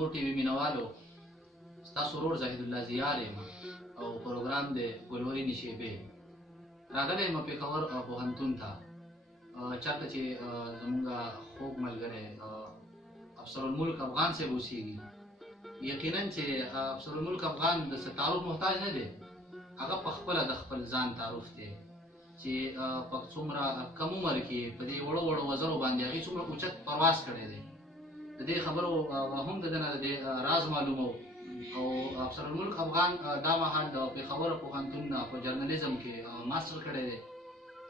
کیمور ټي وي مینوالو، ستاسو ورور زاهد الله زیار یم او پروګرام دی ګلورینې شیبې. راغلی یم پېښور پوهنتون ته، چېرته چې زمونږ خوږ ملګری افسرالملک افغان صاحب اوسېږي. یقینا چې افسرالملک افغان د څه تعارف محتاج نه دی، هغه په خپله د خپل ځان تعارف دی چې په څومره کم عمر کې په دې وړو وړو وزرو باندې هغې څومره اوچت پرواز کړی دی. د دې خبرو هم د ده نه د دې راز معلومو. او افسرالملک افغان دا مهال د پېښور پوهنتون په جرنالیزم کې ماسټر کړی دی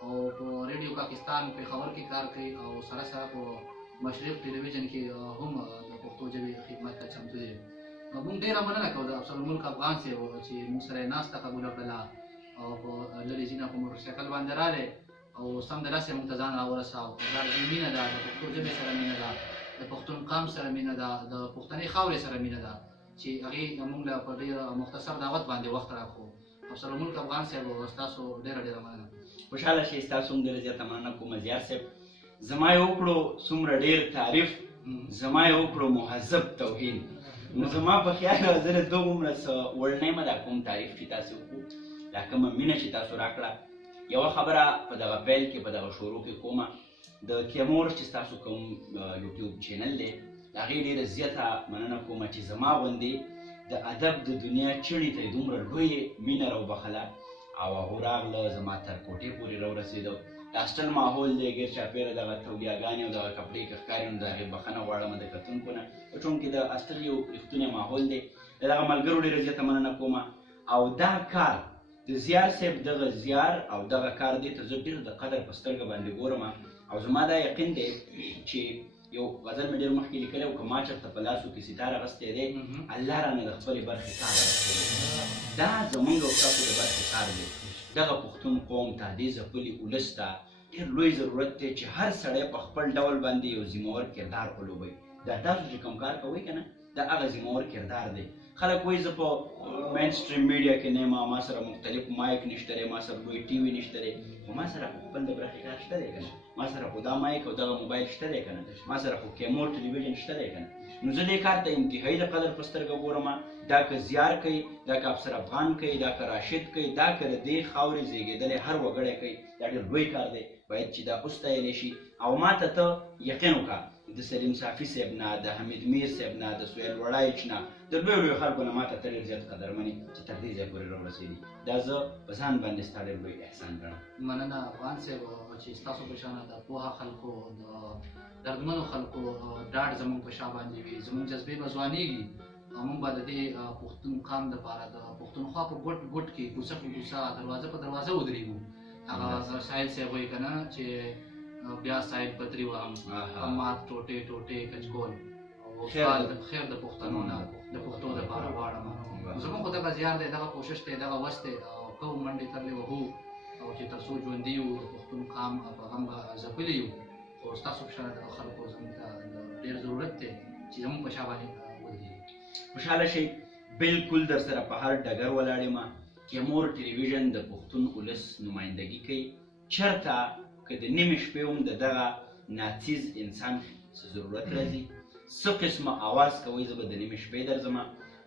او په ریډیو پاکستان پېښور کې کار کوي او سره سره په مشرق ټلویزیون کې هم د پښتو ژبې خدمت ته چمتو دی. موږ ډېره مننه کوو د افسرالملک افغان صاحب چې موږ سره یې ناسته قبوله کړله او په لرې ځینه په موټرسایکل باندې راغلی او سمدلاسه موږ ته ځان راورساو. دا د مینه ده، د پښتو ژبې سره مینه ده، د پښتون قام سره مینه ده، د پښتنې خاورې سره مینه ده چې هغې موږ له په ډېر مختصر دعوت باندې وخت راکړو. افسرالملک افغان صاحب ستاسو ډېره ډېره مننه. خوشحاله شئ، ستاسو هم ډېره زیاته مننه کوم زیار صاحب. زما یې وکړو څومره ډېر تعریف، زما یې وکړو مهذب توهین. نو زما په خیال زه د دومره څه وړ نه یم دا کوم تعریف چې تاسو وکړو، دا کومه مینه چې تاسو راکړه. یوه خبره په دغه پیل کې په دغه شروع کې کومه، د کیمور چې ستاسو کوم یوټیوب چینل دی د هغې ډېره زیاته مننه کومه چې زما غوندې د ادب د دنیا چڼې ته یې دومره لویې مینه راوبخله او هغو راغله زما تر کوټې پورې راورسېدو. د هاسټل ماحول دی، ګیر چاپېره دغه تولیاګانې او دغه کپړې که ښکاري نو د هغې بخښنه غواړم د کتونکو نه، په چونکې د هاسټل یو رښتونی ماحول دی. د دغه ملګرو ډېره زیاته مننه کومه. او دا کار د زیار صاحب دغه زیار او دغه کار دی ته زه ډېر د قدر په سترګه باندې ګورم او زما دا یقین دی چې یو غزل مې ډېر مخکې لیکلی و که ما چېرته په لاسو کې ستار اخیستی دی الله رانه د خپلې برخې کار اخیستی دی. دا زمونږ او ستاسو د برخې کار دی. دغه پښتون قوم ته دې ځپلي ولس ته ډېر لوی ضرورت دی چې هر سړی په خپل ډول باندې یو ذمهور کردار ولوبوي. دا تاسو چې کوم کار کوئ که نه دا هغه ذمهور کردار دی. خلک وایي زه په مین سټریم میډیا کې نه یم، ما سره مختلف مایک نشته دی، ما سره لوی ټي وي نشته دی، خو ما سره خپل د برخې کار شته دی که نه، ما سره خو دا مایک او دغه موبایل شته دی که نه، ما سره خو کیمور ټلویزیون شته دی که نه. نو زه دې کار ته انتهایي د قدر په سترګه ګورم. دا که زیار کوي، دا که افسر افغان کوي، دا که راشد کوي، دا که د دې خاورې زیږېدلی هر وګړی کوي، دا ډېر لوی کار دی، باید چې دا وستایلی شي. او ما ته ته یقین وکړه د سلیم صافي صاحب نه، د حمید میر صاحب نه، د سهیل وړایچ نه، د لویو لویو خلکو نه ما ته ته ډېر زیات قدرمن یې چې تر دې ځای پورې راورسېدي. دا زه په ځان باندې ستا ډېر لوی احسان ګڼم. مننه افغان صاحب چې ستاسو په شانه د پوهه خلکو، د دردمنو خلکو ډاډ زموږ په شا باندې وي، زموږ جذبې به ځوانېږي او موږ به د دې پښتون قام دپاره د پښتونخوا په ګوټ ګوټ کې کوڅه په کوڅه دروازه په دروازه ودرېږو. هغه ساحل صاحب وایي که نه چې بیا صاحب بدري وهم، امات ټوټې ټوټې کچکول او خیر د پښتنو نه د پښتو دپاره غواړم. زموږ خو دغه زیار دی، دغه کوشش دی، دغه وس دی او کوو منډې ترلې وهو او چې تر څو ژوندي یو د پښتون قام په غم به ځپلي یو. خو ستاسو په شانه دغه خلکو زموږ ته ډېر ضرورت دی چې زموږ په شا باندې ودرېږي. خوشحاله شئ، بلکل در سره په هر ډګر ولاړ یم. کیمور ټلویزیون د پښتون ولس نمایندګي کوي. چېرته که د نیمې شپې هم د دغه ناڅیز انسان څه ضرورت راځي، څه قسمه اواز کوئ زه به د نیمې شپې درځم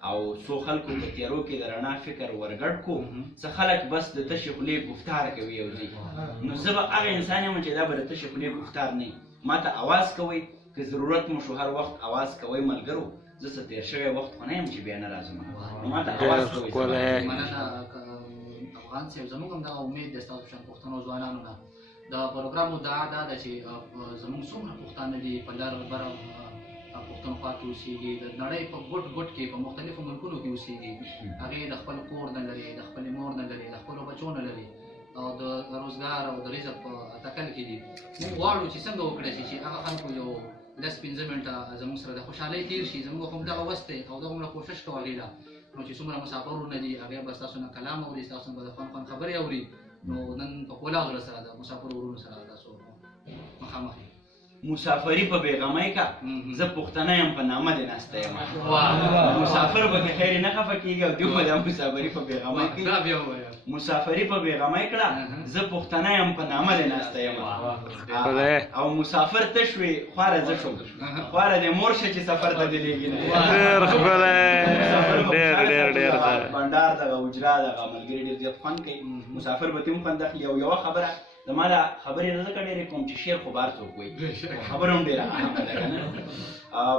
او څو خلکو په تیارو کې د رڼا فکر ورګډ کو، څه خلک بس د تشې خولې گفتار کوي یو ځای. نو زه به هغه انسان یم چې دا به د تشې خولې گفتار نه وي. ما ته اواز کوئ، که ضرورت مو شو هر وخت اواز کوئ ملګرو. زه څه تېر شوی وخت خو نه یم چې بیا نه راځم، نو ما ته اواز کوئ. مننه افغان صاحب. زموږ هم دغه امید دی ستاسو په شان پښتنو ځوانانو نه. د پروګرام مدعا دا ده چې زموږ څومره پښتانه دي په لر بره پښتونخوا کې اوسېږي، د نړۍ په ګوټ ګوټ کې په مختلفو ملکونو کې اوسېږي، هغې د خپل کور نه لري، د خپلې مور نه لري، د خپلو بچو نه لري او د روزګار او د رزق په تکل کې دي. موږ غواړو چې څنګه وکړی شي چې هغه خلکو یو 10-15 منټه زموږ سره د خوشحالۍ تېر شي. زموږ هم دغه وس دی او دغومره کوشش کوو هغې له. نو چې څومره مسافرونه دي هغې به ستاسو نه کلام اوري، ستاسو نه به د خوند خبرې اوري. نو نن په خوله زړه سره د مسافرو ورونو سره تاسو مخامخ یې. مسافري په بېغمۍ کا زه پښتنه یم په نامه دې ناسته یم مسافر به که خیر نه خفه کېږي او دوی به دا مسافري په بېغمۍ کوي مسافري په بېغمۍ کړه زه پښتنه یم په نامه دې ناسته یم او مسافر ته شوې خواره زه شوم خواره دې مور شه چې سفر ته دې لېږي نه بنډار دغه اجرا دغه ملګري ډېر زیات خوند کوي مسافر به ترې هم خوند اخلي او یوه خبره زما دا خبرې نه ځکه ډېرې کوم چې شعر خو بار څوک وایي خبره هم ډېره اهمه ده که نه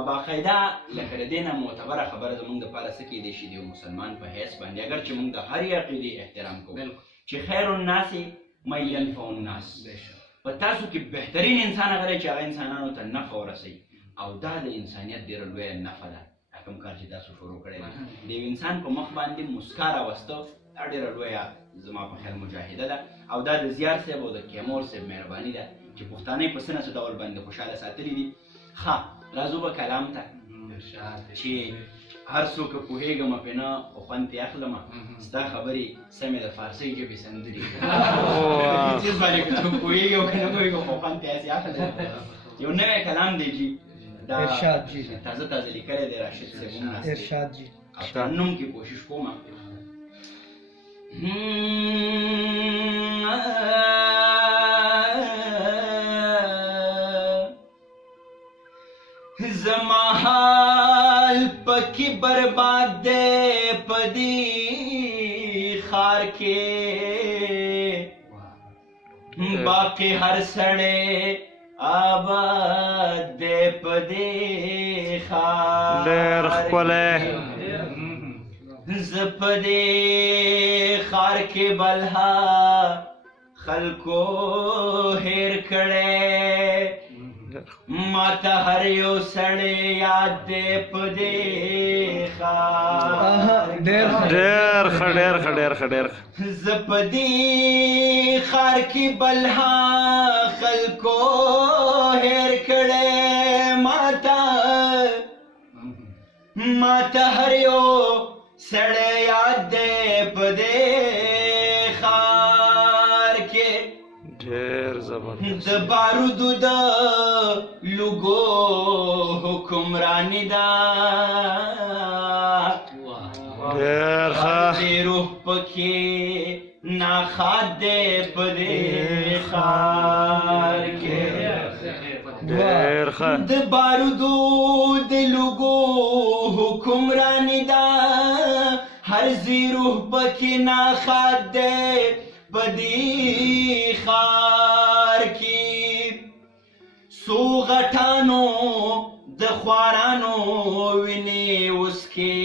باقاعده لکه د دې نه معتبره خبره زموږ دپاره څه کیدی شي د یو مسلمان په حیث باندې اگر چې موږ د هرې عقیدې احترام کوو چې خیر الناس من ینفع الناس په تاسو کې بهترین انسان هغه دی چې هغه انسانانو ته نفع ورسوي او دا د انسانیت ډېره لویه نفع ده کوم کار چې تاسو شروع کړی دی د یو انسان په مخ باندې مسکا راوسته دا ډېره لویه زما په خیال مجاهده ده او دا د زیار صاحب او د کیمور صاحب مهرباني ده چې پښتانه یې په څه نه څه ډول باندې خوشحاله ساتلي دي ښه راځو به کلام ته چې هر څوک پوهېږم پې نه خو خوند پې اخلم ستا خبرې سمې د فارسۍ ژبې سندرې څیز باندې که څوک پوهېږي او که نه پوهېږي خو خوند پې هسې اخلم یو نوی کلام دی جي دا تازه تازه لیکلی دی راشد صاحب هم ارشاد جی او ترنم کې کوشش کوم زما حال پکی برباد دے پدی خار کے باقی ہر سڑے آباد دے پدی خار زپدی خار کے بلہا خلکو ہیر کڑے ماتا ہر یو سڑے یاد دے پدی خار زپدی خار کی بلہا خلکو ہیر کڑے ماتا ہر یو سڑے یاد دے پدی خار کے د بارودو د لوګو حکمرانی دا د روح پکې ناخاد دې په دې ښار کې د بارودو د لوګو حکمرانی دا هر زی روح پکې ناخاد دې بدی خار کی سو غټانو د خوارانو ویني اسکے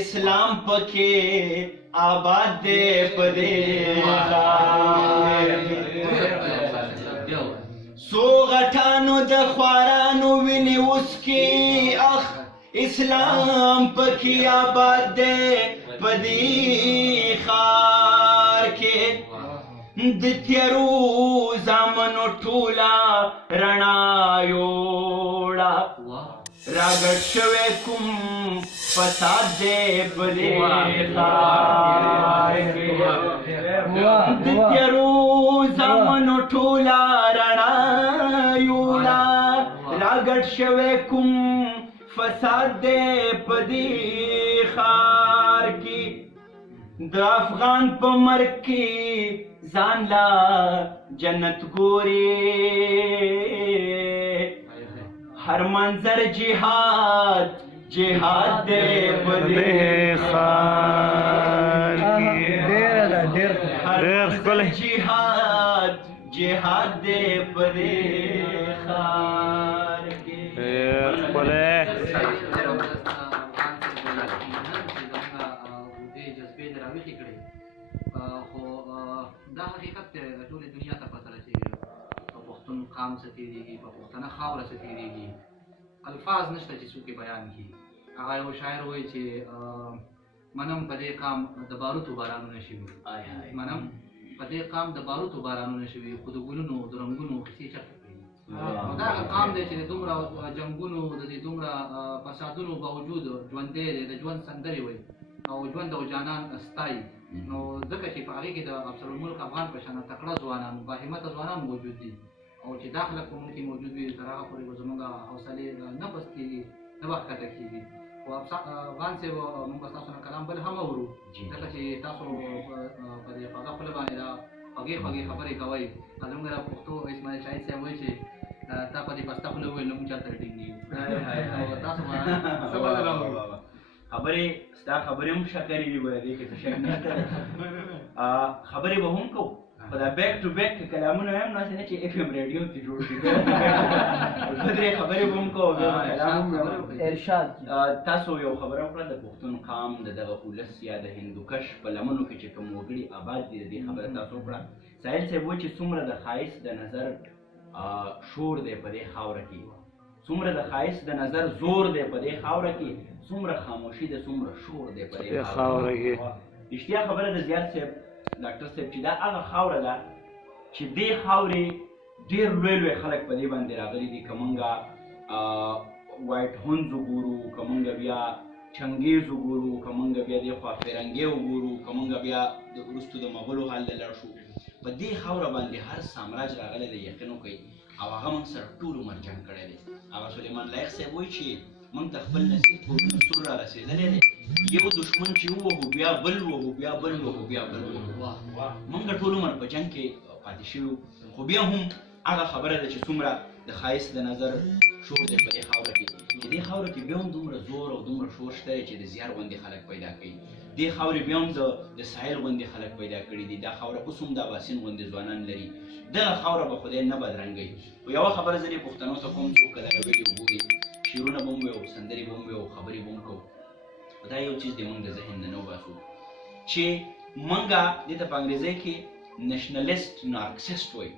اسلام پکې آباد دے پدے سو غټانو د خوارانو ویني اسکے اخ اسلام پکې آباد دے پدی خار کې د تیرو زامنو ټولا رڼا یوړه راګډ شوی کوم فساد دی پدی خار کې د تیرو زامنو ټولا رڼا یوړه راګډ شوی کوم فساد دے پدی خار کی د افغان په مرګ کې ځان لا جنت ګوري هر منظر جهاد دے پدی خار کی هر منظر جهاد دے پدی خار کی دا حقیقت دی د ټولې دنیا ته پته ده چې په پښتون قام څه تېرېږي په پښتنه خاوره څه تېرېږي الفاظ نشته چې څوک یې بیان کړي هغه یو شاعر وایي چې منم په دې قام د باروتو بارانونه شوي منم په دې قام د باروتو بارانونه شوي خو د ګلونو د رنګونو کیسې چرته کوي دا هغه قام دی چې د دومره جنګونو د دې دومره فسادونو باوجود ژوندی دی د ژوند سندرې وایي او ژوند او جانان ستایي نو ځکه چې په هغې کې د افسر الملک افغان په شان تکړه ځوانان باهمته ځوانان موجود دي او چې دا خلک په موږ کې موجود وي تر هغه پورې به زموږ حوصلې نه پست کېږي نه به ښکته کېږي. خو افغان صاحب موږ به ستاسو نه کلام بل هم اورو ځکه چې تاسو په دې خوږه خوله باندې دا خوږې خوږې خبرې کوئ. زموږ د پښتو اسماعیل شاهید صاحب وایي چې تا په دې پسته خوله وویل نو موږ چاته ټینګ نه یو. تاسو به څه بدل اورو؟ خبرې ستا خبرې هم شکرې دي ګوره دې کې څه شک نشته. خبرې به هم کوو خو دا بیک ټو بیک کلامونه هم داسې نه چې اف ام ریډیو کې جوړ شي. درې خبرې به هم کوو ارشاد. تاسو یو خبره وکړه د پښتون قام د دغه اولس یا د هندوکش په لمنو کې چې کوم وګړي آباد دي د دې خبره تاسو وکړه. ساحل صاحب وایي چې څومره د ښایست د نظر شور دی په دې خاوره کې، څومره د ښایست د نظر زور دی په دې خاوره کې، څومره خاموشي ده څومره شور دی په دې خاوره کې. رښتیا خبره د زیات صاحب ډاکټر صاحب چې دا هغه خاوره ده چې دې خاورې ډېر لوی لوی خلک په دې باندې راغلي دي. که مونږ وایټ هونز وګورو، که مونږ بیا چنګیز وګورو، که مونږ بیا دېخوا فرنګې وګورو، که مونږ بیا وروستو د مغولو حال ته لاړ شو، په دې خاوره باندې هر سامراج راغلی دی یقین وکړئ او هغه موږ سره ټول عمر جنګ کړی دی. هغه سلیمان لایق صاحب وایي چې موږ ته خپل نصیب کورونه سور را رسېدلی دی، یو دښمن چې ووهو بیا بل وهو بیا بل وهو بیا بل وهو. موږ ټول عمر په جنګ کې پاتې شوي خو بیا هم هغه خبره ده چې څومره د ښایست د نظر شور دی په دې خاوره کې چې دې خاوره کې بیا هم دومره زور او دومره شور شته چې د زیار غوندې خلک پیدا کوي. دې خاورې بیا هم د ساحل غوندې خلک پیدا کړي دي. دا خاوره اوس هم د اباسین غوندې ځوانان لري. دغه خاوره به خدای نه بدرنګوي. خو یوه خبره زه دې پښتنو ته کوم څوک که دغه ویډیو وګوري شعرونه به هم وي او سندرې به هم وي او خبرې به هم کوو. دا یو چیز دی موږ د ذهن نه وباسو چې موږ دې ته په انګریزۍ کې نشنلیست نارکسسټ وایي.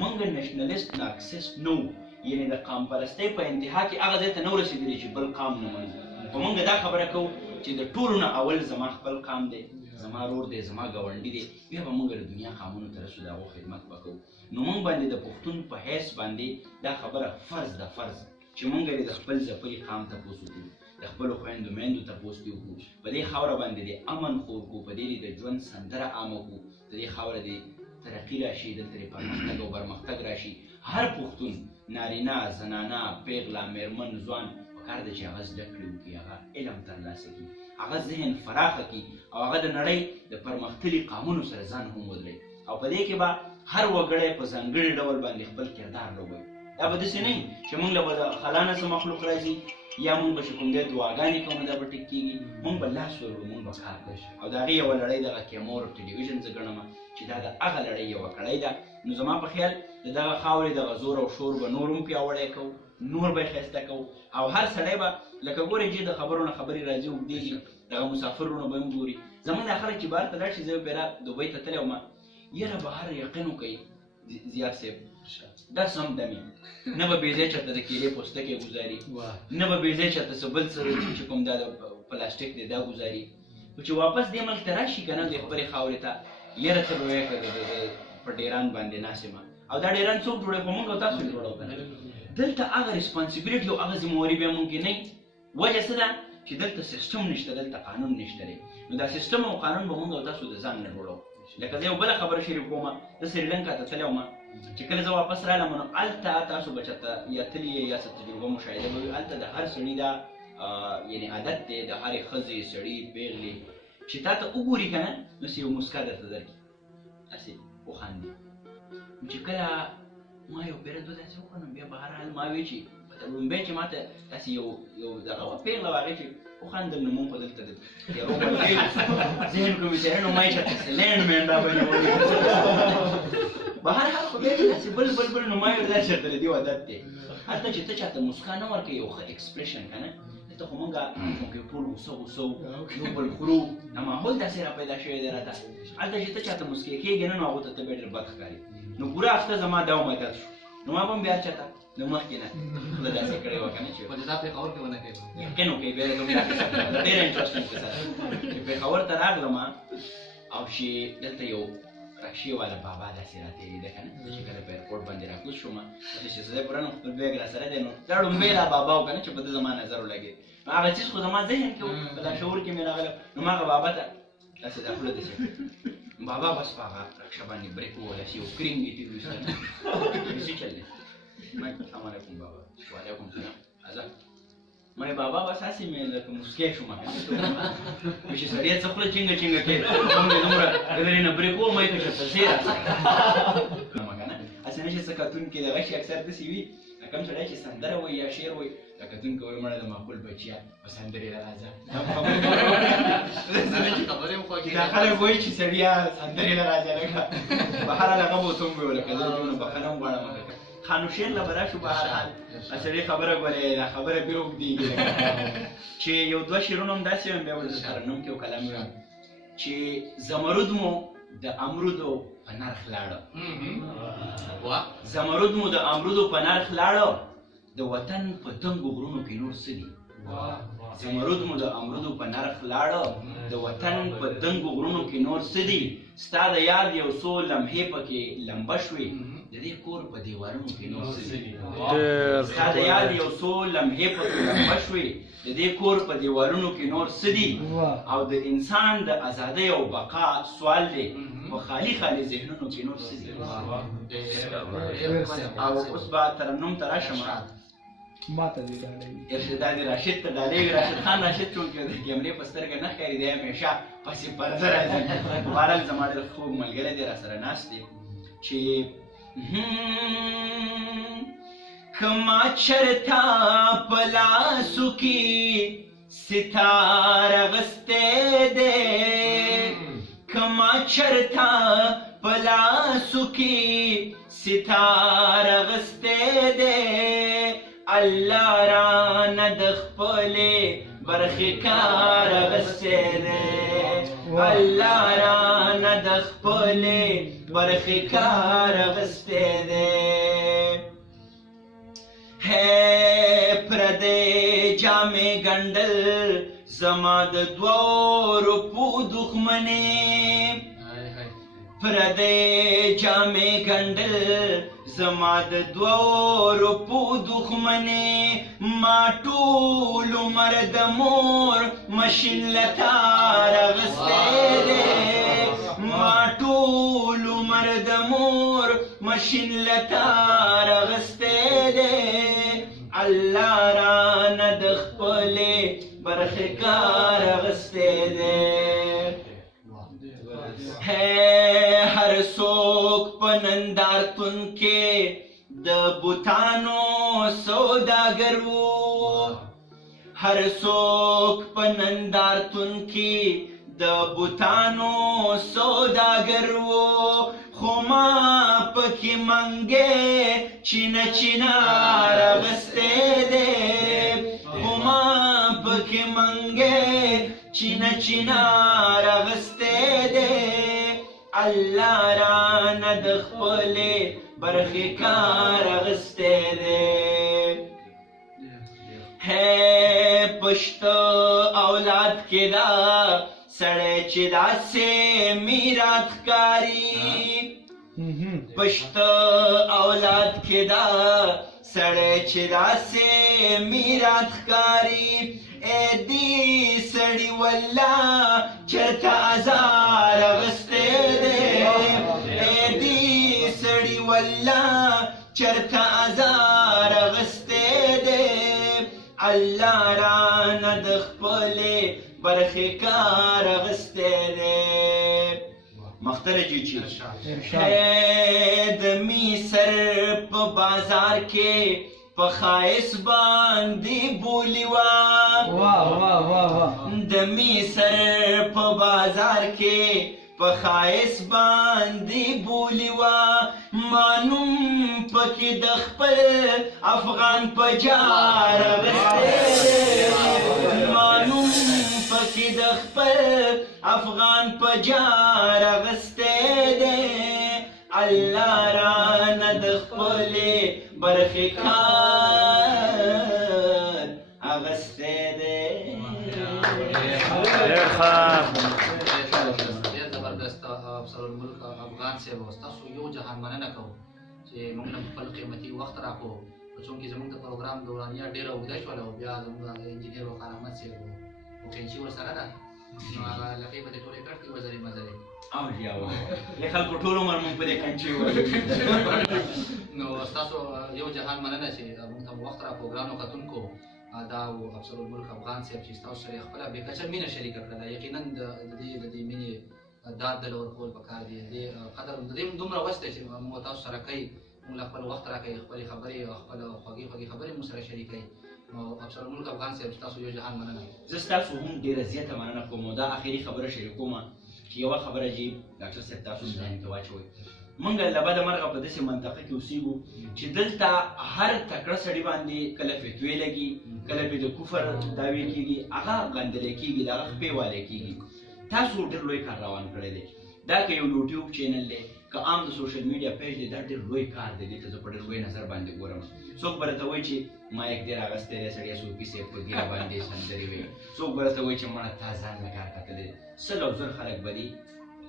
موږ نشنلیست نارکسسټ نه وو، یعنې د قام پرستۍ په انتها کې هغه ځای ته نه ورسېدلي چې بل قام نه منو. خو موږ دا خبره کوو چې د ټولو نه اول زما خپل قام دی، زما رور دی، زما ګاونډي دی، بیا به موږ د دنیا قامونو ته رسو د هغو خدمت به کوو. نو موږ باندې د پښتون په حیث باندې دا خبره فرض ده، فرض چې موږ د خپل ځپلي قام تپوس وکړو، د خپلو خویندو میندو تپوس دې وکړو، په دې خاوره باندې د امن خور کړو، په دې د ژوند سندره عامه کړو، د دې خاوره دې ترقي راشي، دلته دې پرمختګ او برمختګ راشي. هر پښتون نارینه زنانه پیغله میرمن ځوان پکار ده چې هغه زده کړې وکړي، هغه علم ترلاسه کړي، هغه ذهن فراخه کړي او هغه د نړۍ د پرمختللي قامونو سره ځان هم ودرېږي او په دې کې به هر وګړی په ځانګړي ډول باندې خپل کردار لوبوي. دا به داسې نه وي چې موږ له به د خلا نه څه مخلوق راځي یا موږ به چې کوم دی دعاګانې کوو نو دا به ټیک کېږي. موږ به لاس ورکړو، موږ به کار کوو او د هغې یوه لړۍ دغه کیمور ټلویزیون زه ګڼم چې دا د هغه لړۍ یوه کړۍ ده. نو زما په خیال د دغه خاورې دغه زور او شور به نور هم پیاوړی کوو، نور به یې ښایسته کوو او هر سړی به لکه ګورې چې د خبرو نه خبرې راځي اوږدېږي، دغه مسافرونه به هم ګوري. زموږ دا خلک چې بهر ته لاړ شي، زه یو پیره دوبۍ ته تللی وم، یاره بهر یقین وکړئ زیات صاحب دا سم دمي نه به بې ځای چېرته د کیلې پوستکی ګزاري، نه به بې ځای چېرته څه بل څه چې کوم دا د پلاستیک دی دا ګزاري. خو چې واپس دې ملک ته راشي که نه د خپلې خاورې ته، یاره ته به وایې که په ډیران باندې ناست یم او دا ډیران څوک جوړوي؟ خو موږ او تاسو جوړو که نه. دلته هغه ریسپانسیبلیټي او هغه ذمهواري بیا موږ کې نه وي. وجه څه ده چې دلته سیسټم نشته، دلته قانون نشته دی. نو دا سیسټم او قانون به موږ او تاسو د ځان نه جوړو. لکه زه یو بله خبره شریک کوم، زه سریلنکا ته تللی وم چې کله زه واپس رالم نو هلته تاسو به چېرته یا تلي یا څه تجربه مشاهده به وي، هلته د هر سړي دا یعنې عادت دی د هرې ښځې سړي پیغلې چې تا ته وګوري که نه نو یو مسکا درته درکړي، هسې وخاندي. نو چې کله ما یو پیره دوه داسې وکړه نو بیا به هر حال ما وی چې لومبی چې ما ته داسې یو دغه وه پیغله وه هغې چې وخندل نو مونږ خو دلته د تېرو ذهن کړو بیچاره نو ما یې چېرته سلینډ مین راباندې ونیو. به هر حال خو بیا چې داسې بل نو ما یې دا چېرته د دې عادت دی. هلته چې ته چاته مسکا نه ورکوې یو ښه اکسپریشن که نه، دلته خو مونږ ټول غوسه غوسه وو، یو بل خورو، دا ماحول داسې را پیدا شوی دی راته. هلته چې ته چاته مسکې کېږې نه نو هغو ته ته بیا ډېر بد ښکاري. نو پوره هفته زما دا عادت شو، نو ما به هم بیا چاته د مخکې نه خوله داسې کړې وه که نه چې دا پېښور کې ونه کوي یقین وکړئ بیا زموږ دا کیسه ده ډېره انټرسټینګ کیسه ده چې پېښور ته راغلم او چې دلته یو رکشې والا بابا داسې راتېرېده که نه، زه چې کله په ایرپورټ باندې راکوز شوم چې زه پوره نو خپل بیګ راسره دی نو دا ړومبی دا بابا و که نه چې په ده زما نظر ولګېد. نو هغه څیز خو زما ذهن کې و، په لاشعور کې مې راغلی. نو ما هغه بابا ته داسې دا خوله داسې بابا بس په هغه رکشه باندې بریک ووهله چې یو کریم دې تېر وي څه چل دی السلام علیکم بابا وعلیکم سلام ازه مړې بابا بس هسې مې لکه مسکی شوم که چې سړی څه خوله چینګه چینګه کېد موږ یې دومره د درې نه بریک ووم که چېرته ځې راسه که نه هسې نه چې څه کتونکي دغه شي اکثر داسې وي کوم سړی چې سندره وایي یا شعر وایي د کتونکي وایي مړه د معقول بچیه په سندرې له راځه دا خلک وایي چې سړیه سندرې له راځه لکه بهرحال هغه به ورته ومې لکه زه دونه بخښنه هم غواړم خانوشیر له به راشو بهرحال سړي خبره ګورې دا خبره بیا اوږدېږي چې یو دوه شعرونه هم داسې ویم بیا به د ترنم کې یو کلام ویم چې زمرود مو د امرودو په نرخ لاړه زمرود مو د امرودو په نرخ لاړه د وطن په دنګو غرونو کې نور څه دي زمرود مو د امرودو په نرخ لاړه د وطن په دنګو غرونو کې نور څه دي ستا د یاد یو څو لمحې پکې لمبه شوې د دې کور په دیوالونو کې نور څه دي ستا د یاد یو څو لمحې پکې لمبه شوې د دې کور په دیوالونو کې نور څه دي او د انسان د ازادۍ او بقا سوال دی په خالي خالي ذهنونو کې نور څه دي او اوس به ترنم ته راشم ماته دې ډالۍ ارشداد راشد ته ډالۍ راشد خان راشد چونکې د کیمرې په سترګه نه ښکاري دی همیشه پسې پرده راځي بهرحال زما ډېر خوږ ملګری دی راسره ناست دی چې که ما چرتا په لاسو کې ستار اغوستی دی که ما چرتا په لاسو کې ستار اغوستی دی الله رانه د خپلې برخې کار اغوستی دی الله رانه د خپلې برخې کار اغوستی دی پردې جامې ګنډل زما د دوو روپو دښمنې پردې جامې ګنډل زما د دوو روپو دښمنې ما ټول عمر د مور مشین له تار اغوستی دی ما ټول عمر د مور مشین له تار اغوستی دی الله رانه د خپلې برخې کار اغوستی دی هر څوک په نندارتون کې د بوتانو سوداګر و هر څوک په نندارتون کې د بوتانو سوداګر و خو ما پکې منګې چینه چینار اغوستی دی خو ما پکې منګې چینه چینار اغوستی دی الله رانه د خپلې برخې کار اغوستی دی پشته اولاد کې دا سړی چې داسې میرات ښکاري پشته اولاد کې دا سړی چې داسې میرات ښکاري ای دې سړي والله چېرته ازار اغوستی دی ای دې سړي والله چېرته ازار اغوستی دی الله رانه د خپلې برخې کار اغوستی دی مختره جیچی د میسر په بازار کې په ښایست باندې بولي وه د میسر په بازار کې په ښایست باندې بولي وه ما نوم پکې د خپل افغان په جار اغوستی ما نوم پکې د خپل افغان په جار اغوستی دی الله رانه د خپلې برخې کار اغوستی دی ډېر زبردست افسر الملک افغان صاحب ستاسو یو جهان مننه کوو چې موږ نن خپل قیمتي وخت راکړو چونکې زموږ د پروګرام دورانیه ډېره اوږده شوله او بیا زموږ انجینر وقار احمد صاحب و قینچي ورسره ده نو هغه لکۍ به دې ټولې کټ کړي وزرې مزرې او یا د خلکو ټول عمر مونږ په دې کنټري وایو نو ستاسو یو جهان مننه چې موږ ته وخت را پروګرام وکتونکو دا و افسر الملک افغان صاحب چې ستاسو سره خپله بې کچه مینه شریکه کړله یقینا د دې مینې داد دله ورکول پکار دي د دې قدر د دې دومره وس دی چې موږ تاسو سره کوي موږ له خپل وخت راکوي خپلې خبرې او خپل خوږې خوږې خبرې موږ سره شریکوي نو افسر الملک افغان صاحب ستاسو یو جهان مننه زه ستاسو هم ډېره زیاته مننه کوم او دا اخري خبره شریکومه چې یوه خبره چې ډاکټر صاحب تاسو ذهن کې واچوئ موږ له بده مرغه په داسې منطقه کې اوسېږو چې دلته هر تکړه سړي باندې کله فتوې لګي کله پې د کفر دعوې کېږي هغه غندلی کېږي د هغه خپې والی کېږي تاسو ډېر لوی کار روان کړی دی دا که یو یوټیوب چینل دی که عام د سوشل میډیا پیج دی دا ډېر لوی کار دی دې ته زه په ډېر لوی نظر باندې ګورم څوک به راته وایي چې مایک دې راغستی دی سړیه صوفي صاحب په ږیره باندې سندرې وایي څوک به راته وایي چې مړه تا ځان نه کار کتلی دی سل او زر خلک به دي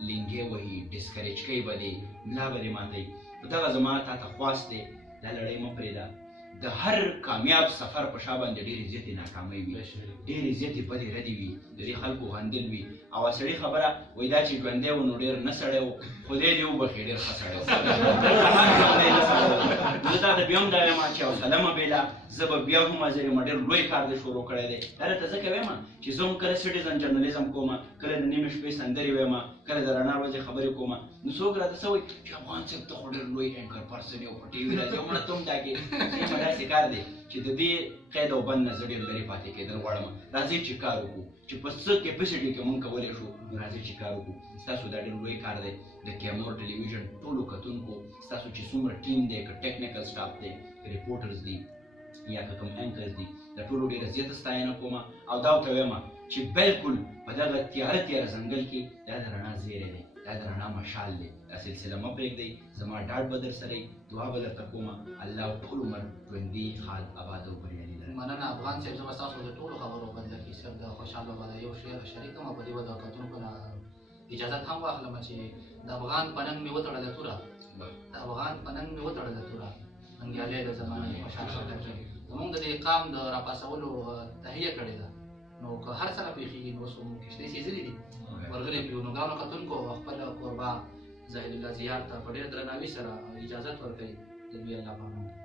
لینګې وهي ډسکریج کوي به دې ملا به دې ماتوي نو دغه زما تا ته خواست دی دا لړۍ مه پرېږده د هر کامیاب سفر په شا باندې ډېرې زیاتې ناکامۍ وي ډېرې زیاتې بدې ردې وي د دې خلکو غندل وي او سړي خبره وایي دا چې ژوندی و نو ډېر نه سړی و خدای دې وبخښي ډېر ښه سړی و زه تا ته بیا هم دا وایم چې حوصله مه بېله زه به بیا هم حاضر یم ډېر لوی کار دې شروع کړی دی دا راته ځکه وایم چې زه هم کله سټیزن جرنالیزم کوم کله د نیمې شپې سندرې وایم کله د رڼا ورځې خبرې کوم نو څوک راته څه وایي چې افغان صاحب ته خو ډېر لوی اینکر پرسن یې په ټي وي راځي او مړه ته هم دا کې داسې کار دی چې د دې قید او بند نه زه ډېر لرې پاتې کېدل غواړم راځئ چې کار وکړو چې په څه کیپسټي کې مونږ کولی شو نو راځئ چې کار وکړو ستاسو دا ډېر لوی کار دی د کیمور ټلویزیون ټولو کتونکو ستاسو چې څومره ټیم دی که ټیکنیکل سټاف دی ریپورټرز دي یا که کوم اینکرز دي د ټولو ډېره زیاته ستاینه کومه او دا ورته وایم چې بالکل په دغه تیاره تیاره ځنګل کې دا د رڼا زیری دی دا د رڼا مشال دی دا سلسله مه پرېږدئ زما ډاډ به در سره وي دعا به درته کومه الله ټول عمر ژوندي ښاد آباد او بریالي لري مننه افغان صاحب زه به ستاسو د ټولو خبرو بدله کې صرف د خوشحال بابا د یو شعر شریک یم او په دې به د کتونکو نه اجازت هم واخلم چې د افغان په ننګ مې وتړله توره د افغان په ننګ مې وتړله توره ننګیالی د زمانې خوشحال خټک زمونږ د دې قام د راپاڅولو تهیه کړې ده نو که هر څه راپېښېږي نو اوس مو کښتۍ سېزلي دي ورغلي پرې نو ګرانو کتونکو خپل کوربه زاهد الله زیار ته په ډېر درناوي سره اجازت ورکوي د دوی الله پامان